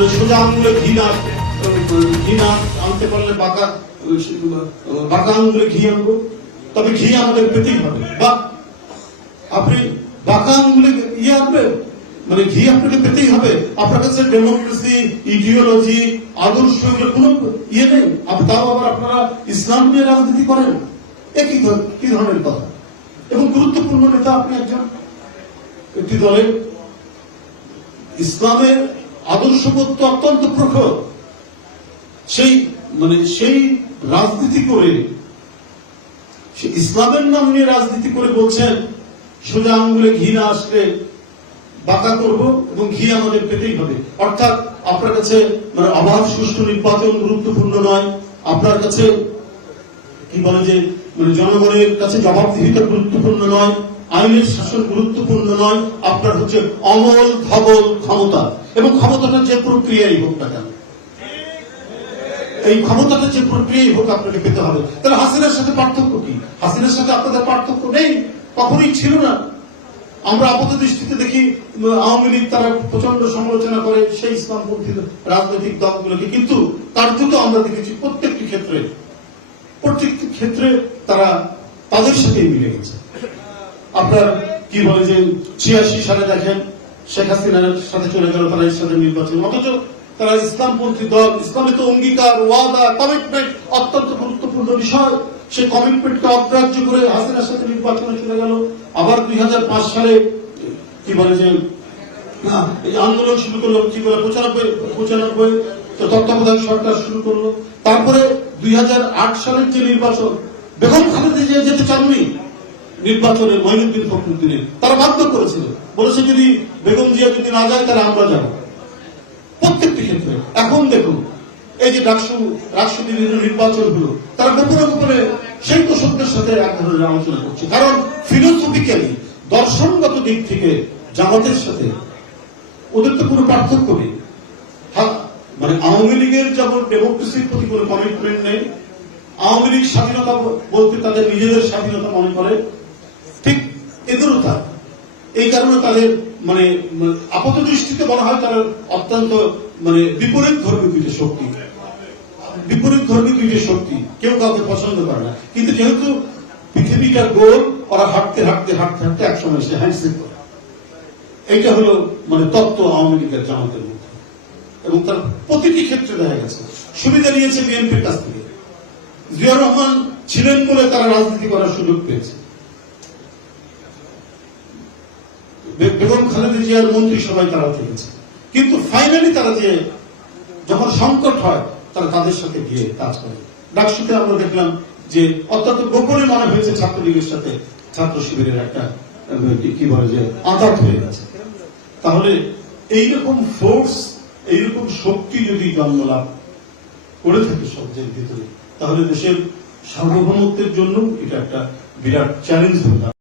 বলে সোজা আঙুলে ঘি না আনতে পারলে বাঁকা আঙুলে ঘি আনবো, তবে ঘি আমাদের পেতেই হবে। বা আপনি বাঁকা আঙুলে ইয়ে আনবেন, মানে ঘি আপনাকে পেতেই হবে। আপনার কাছে ডেমোক্রেসি, ইডিওলজি, আদর্শ কোনো ইয়ে নেই, তাও আবার আপনারা ইসলাম নিয়ে রাজনীতি করেন, কি ধরনের কথা। এবং গুরুত্বপূর্ণ নেতা আপনি একটি দলের, ইসলামের আদর্শবোধ অত্যন্ত প্রখর, সেই রাজনীতি করে, ইসলামের নাম নিয়ে রাজনীতি করে বলছেন সোজা আঙ্গুলে ঘি না আসলে বাঁকা করবো এবং ঘি আমাদের পেতেই হবে। অর্থাৎ আপনার কাছে অবাধ সুষ্ঠু নির্বাচন গুরুত্বপূর্ণ নয়, আপনার কাছে কি বলে যে জনগণের কাছে জবাবদিহিতা গুরুত্বপূর্ণ নয়, আইনের শাসন গুরুত্বপূর্ণ নয়, আপনার হচ্ছে অমল ধবল ক্ষমতা। এবং ক্ষমতাটা যে প্রক্রিয়াই হোক না কেন, এই ক্ষমতাটা যে প্রক্রিয়াই হোক আপনাকে পেতে হবে। তাহলে হাসিনার সাথে পার্থক্য কি? হাসিনার সাথে আপনাদের পার্থক্য নেই, কখনোই ছিল না। আমরা আপাত দৃষ্টিতে দেখি আওয়ামী লীগ তারা প্রচন্ড সমালোচনা করে সেই ইসলামপন্থী রাজনৈতিক দলগুলোকে, কিন্তু কার্যত আমরা দেখেছি প্রত্যেকটি ক্ষেত্রে তারা তাদের সাথেই মিলে গেছে। আপনার কি বলে যে 86 সালে দেখেন শেখ হাসিনার সাথে চলে গেল তারা সাথে নির্বাচন, অথচ তারা ইসলামপন্থী দল, ইসলামে তো অঙ্গীকার, ওয়াদা, কমিটমেন্ট অত্যন্ত গুরুত্বপূর্ণ বিষয়, সেই কমিটমেন্টকে অগ্রাহ্য করে হাসিনার সাথে নির্বাচনে চলে গেল। আবার 2005 সালে কি বলে যে আন্দোলন শুরু করলো, কি বলে 95 তো তত্ত্বাবধায়ক সরকার শুরু করলো। তারপরে 2008 সালের যে নির্বাচন, বেগম খালেদা জিয়া যেতে চাননি নির্বাচনে, মঈনুদ্দিন ফখরুদ্দিনের, তারা বাধ্য করেছিল, বলেছে যদি বেগম জিয়া যদি না যায় তাহলে আমরা যাব। প্রত্যেকটি ক্ষেত্রে এখন দেখুন এই যে রাষ্ট্রপতি নির্বাচন হলো, তারা গোপনে সেই দর্শকদের সাথে এক ধরনের আলোচনা করছে, কারণ ফিলোসফিক্যালি দর্শনগত দিক থেকে জামাতের সাথে ওদের তো কোনো পার্থক্য নেই। আওয়ামী লীগের যেমন ডেমোক্রেসির প্রতি কোনো কমিটমেন্ট নেই, আওয়ামী লীগ স্বাধীনতা বলতে তাদের নিজেদের স্বাধীনতা মনে করে, ঠিক এদেরও তা। এই কারণে তাদের আপাত দৃষ্টিতে বলা হয় তারা অত্যন্ত বিপরীত ধর্মী দুইটি শক্তি, কেউ কাউকে পছন্দ করে না। কিন্তু যেহেতু পৃথিবীটা গোল, ওরা হাঁটতে একসময় সে হ্যান্ডশেক করে। এইটা হলো তত্ত্ব আওয়ামী লীগের জামাতের মধ্যে, এবং তার প্রতিটি ক্ষেত্রে দেখা গেছে সুবিধা নিয়েছে বিএনপির কাছ থেকে। জিয়াউর রহমান ছিলেন বলে তারা রাজনীতি করার সুযোগ পেয়েছে, বেগম খালেদা জিয়ার মন্ত্রিসভায় তারা থেকেছে, কিন্তু ফাইনালি তারা যে যখন সংকট হয় তারা তাদের সাথে গিয়ে কাজ করে। ডাকসুতে আমরা দেখলাম যে অত্যন্ত গোপনে মনে হয়েছে ছাত্রলীগের সাথে ছাত্র শিবিরের একটা কি বলে যে আঘাত হয়ে গেছে। তাহলে এইরকম ফোর্স, এইরকম শক্তি যদি জন্ম লাভ করে থাকে সমাজের ভিতরে, তাহলে দেশের সার্বভৌমত্বের জন্য এটা একটা বিরাট চ্যালেঞ্জ হয়ে